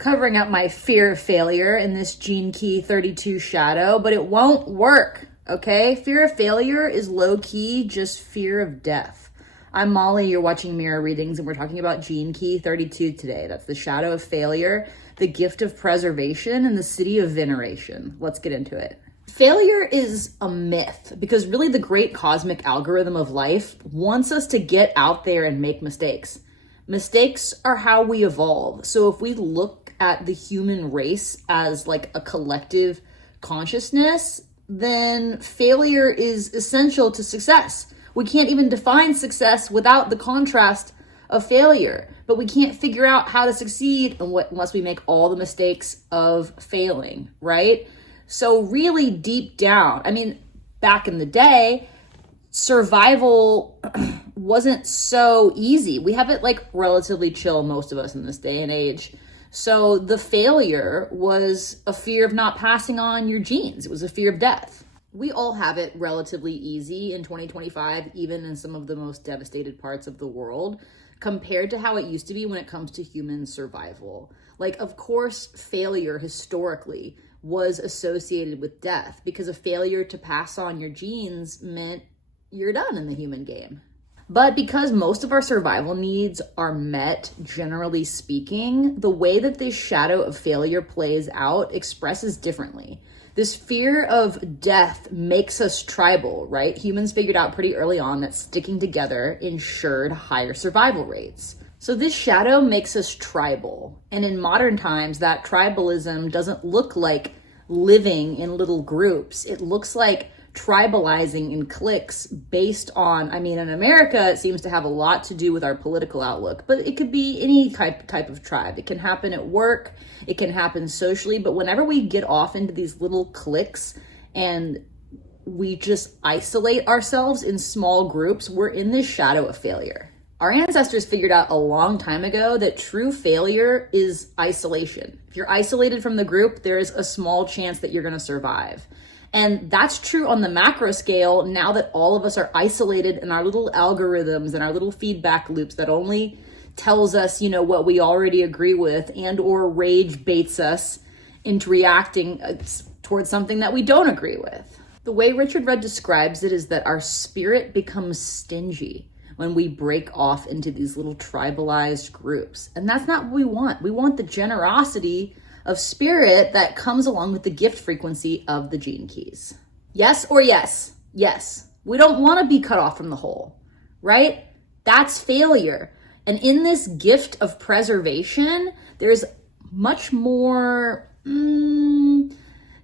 covering up my fear of failure in this Gene Key 32 shadow, but it won't work, okay? Fear of failure is low-key just fear of death. I'm Molly, you're watching Mirror Readings, and we're talking about Gene Key 32 today. That's the shadow of failure, the gift of preservation, and the Siddhi of veneration. Let's get into it. Failure is a myth because really the great cosmic algorithm of life wants us to get out there and make mistakes. Mistakes are how we evolve. So if we look at the human race as like a collective consciousness, then failure is essential to success. We can't even define success without the contrast of failure, but we can't figure out how to succeed unless we make all the mistakes of failing, right? So really deep down, back in the day, survival wasn't so easy. We have it like relatively chill, most of us in this day and age. So the failure was a fear of not passing on your genes. It was a fear of death. We all have it relatively easy in 2025, even in some of the most devastated parts of the world, compared to how it used to be when it comes to human survival. Like, of course, failure historically was associated with death because a failure to pass on your genes meant you're done in the human game. But because most of our survival needs are met, generally speaking, the way that this shadow of failure plays out expresses differently. This fear of death makes us tribal, right? Humans figured out pretty early on that sticking together ensured higher survival rates. So this shadow makes us tribal. And in modern times, that tribalism doesn't look like living in little groups. It looks like tribalizing in cliques based on, in America, it seems to have a lot to do with our political outlook, but it could be any type of tribe. It can happen at work, it can happen socially, but whenever we get off into these little cliques and we just isolate ourselves in small groups, we're in this shadow of failure. Our ancestors figured out a long time ago that true failure is isolation. If you're isolated from the group, there is a small chance that you're going to survive. And that's true on the macro scale now that all of us are isolated in our little algorithms and our little feedback loops that only tells us, what we already agree with and or rage baits us into reacting towards something that we don't agree with. The way Richard Rudd describes it is that our spirit becomes stingy when we break off into these little tribalized groups. And that's not what we want. We want the generosity of spirit that comes along with the gift frequency of the gene keys. Yes or yes? Yes. We don't want to be cut off from the whole, right? That's failure. And in this gift of preservation, there's much more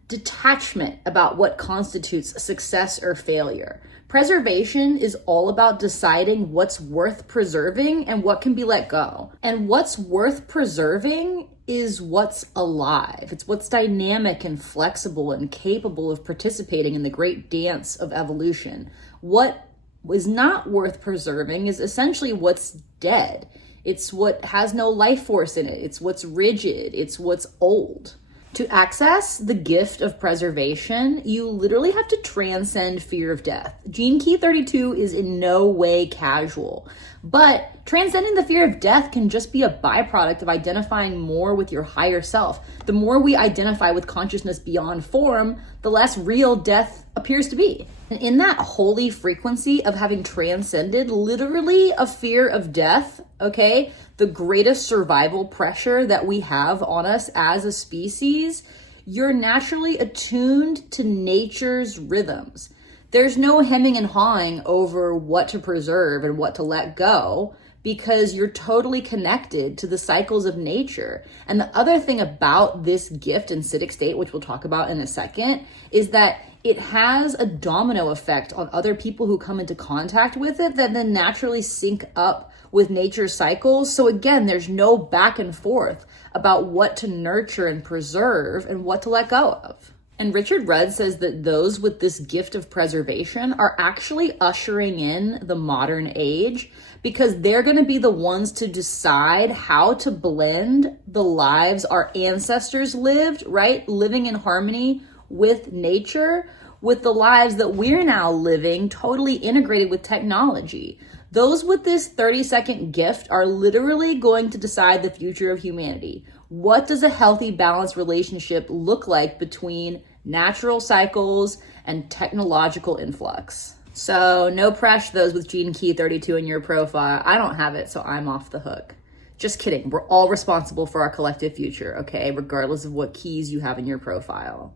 detachment about what constitutes success or failure. Preservation is all about deciding what's worth preserving and what can be let go. And what's worth preserving is what's alive. It's what's dynamic and flexible and capable of participating in the great dance of evolution. What is not worth preserving is essentially what's dead. It's what has no life force in it. It's what's rigid. It's what's old. To access the gift of preservation, you literally have to transcend fear of death. Gene Key 32 is in no way casual, but transcending the fear of death can just be a byproduct of identifying more with your higher self. The more we identify with consciousness beyond form, the less real death appears to be. And in that holy frequency of having transcended literally a fear of death, okay, the greatest survival pressure that we have on us as a species, you're naturally attuned to nature's rhythms. There's no hemming and hawing over what to preserve and what to let go because you're totally connected to the cycles of nature. And the other thing about this gift in Siddhic state, which we'll talk about in a second, is that it has a domino effect on other people who come into contact with it that then naturally sync up with nature's cycles. So again, there's no back and forth about what to nurture and preserve and what to let go of. And Richard Rudd says that those with this gift of preservation are actually ushering in the modern age because they're going to be the ones to decide how to blend the lives our ancestors lived, right? Living in harmony with nature, with the lives that we're now living, totally integrated with technology. Those with this 30-second gift are literally going to decide the future of humanity. What does a healthy, balanced relationship look like between natural cycles and technological influx? So no pressure those with gene key 32 in your profile. I don't have it, so I'm off the hook. Just kidding. We're all responsible for our collective future, okay? Regardless of what keys you have in your profile.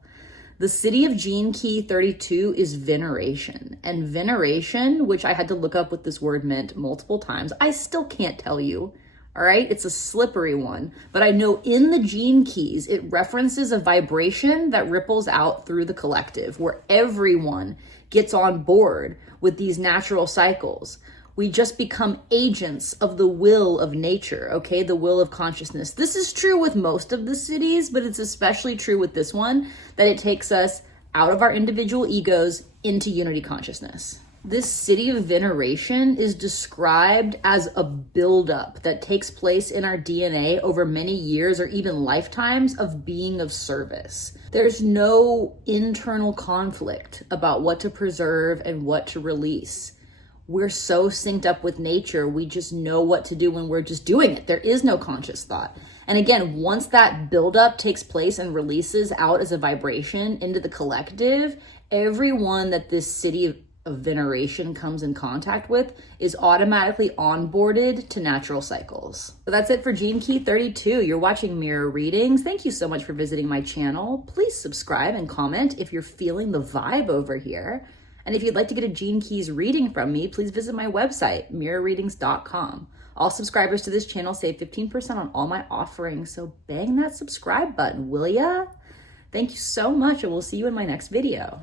The Siddhi of gene key 32 is veneration. And veneration, which I had to look up what this word meant multiple times, I still can't tell you. All right, it's a slippery one, but I know in the gene keys, it references a vibration that ripples out through the collective where everyone gets on board with these natural cycles. We just become agents of the will of nature, okay? The will of consciousness. This is true with most of the Siddhis, but it's especially true with this one, that it takes us out of our individual egos into unity consciousness. This Siddhi of veneration is described as a buildup that takes place in our DNA over many years or even lifetimes of being of service. There's no internal conflict about what to preserve and what to release. We're so synced up with nature, we just know what to do when we're just doing it. There is no conscious thought. And again, once that buildup takes place and releases out as a vibration into the collective, everyone that this Siddhi of veneration comes in contact with is automatically onboarded to natural cycles. So that's it for Gene Key 32. You're watching Mirror Readings. Thank you so much for visiting my channel. Please subscribe and comment if you're feeling the vibe over here. And if you'd like to get a Gene Keys reading from me, please visit my website, mirrorreadings.com. All subscribers to this channel save 15% on all my offerings, so bang that subscribe button, will ya? Thank you so much, and we'll see you in my next video.